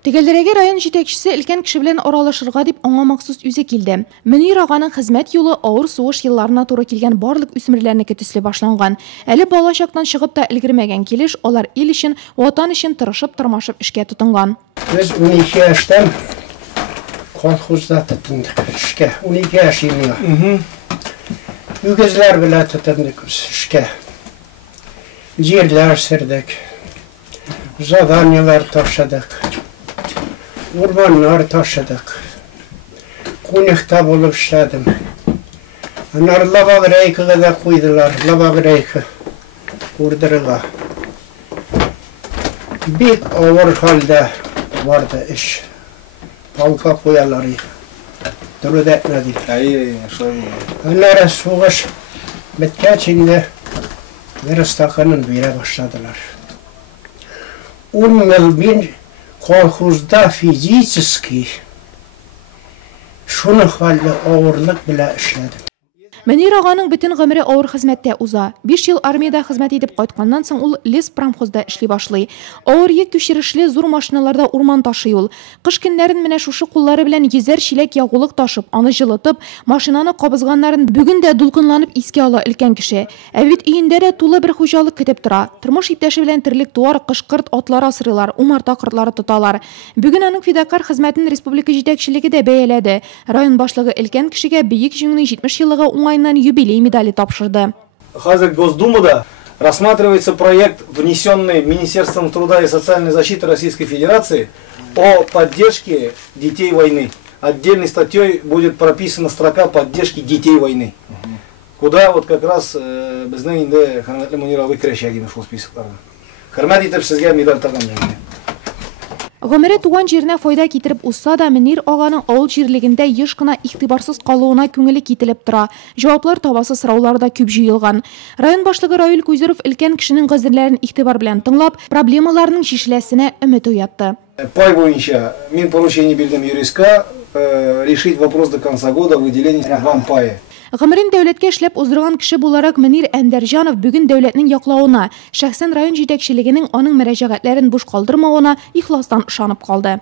Тегелдерәге район җитәкчесе өлкән кеше белән аралашырга дип аңа махсус үзе килде. Мөнир аганың хезмәт юлы авыр сугыш елларына туры килгән барлык үсмерләрнеке төсле башланган. Әле балачактан чыгып та өлгермәгән килеш, алар ил өчен, ватан өчен тырышып-тырмашып эшкә тотынган. Без 12 яшьтән колхозда тотындык эшкә. 12 яшь инде. Үгезләр белән тотындык эшкә. Җирләр сөрдек. Заданиялар ташыдык. Урманнар ташыдык. Кунакта булып эшләдем. Аннары лабагрейкага да куйдылар. Лабагрейка курдырга. Бик авыр хәлдә барды эш. Палка куялар. Дөрүдә әйтмәди. Аннары сугыш беткәч инде верстаканын бирә башладылар. 10 ел мин колхозда физически шуны хәлле авырлык белән эшләдем. Мөнир аганың бөтен гомере авыр хезмәттә уза. 5 ел армиядә хезмәт итеп кайтканнан соң ул лес промхозда эшли башлый. Авыр йөк күчерешле зур машиналарда урман ташый ул. Кыш көннәрен менә шушы куллары белән йөзәр чиләк ягулык ташып, аны җылытып, машинаны кабызганнарын бүген дә дулкынланып искә ала өлкән кеше. Ә бит өендә дә тулы бер хуҗалык көтеп тора. Тормыш иптәше белән терлек туар, кышкырт атлар асрыйлар, умарта кортлары тоталар. Бүген аның фидакар хезмәтен республика җитәкчелеге дә бәяләде. Район башлыгы өлкән кешегә бөек җиңүнең 70 еллыгы уңайыннан юбилей медали тапшырды. Хәзер Госдумада рассматривается проект, внесенный Министерством труда и социальной защиты Российской Федерации о поддержке детей войны. Отдельной статьей будет прописана строка поддержки детей войны. Куда вот как раз безнең инде хөрмәтле Мөнир абый керәчәк шул списокларга. Хөрмәт итеп сезгә медаль тагынлыйм. Гомере туган җиренә файда китереп узса да, Мөнир аганың авыл җирлегендә еш кына игътибарсыз калуына күңеле кителеп тора. Җаваплар табасы сораулар да күп җыелган. Район башлыгы Равил Куйзыров өлкән кешенең гозерләрен игътибар белән тыңлап, проблемаларның чишеләсенә өмет уятты. Пай буенча мин поручение бирдем юристка решить вопрос до конца года выделения вам пая. Гомерен дәүләткә эшләп уздырган кеше буларак Мөнир Әндәрҗанов бүген дәүләтнең яклауына, шәхсән район җитәкчелегенең аның мөрәҗәгатьләрен буш калдырмавына ихластан ышанып калды.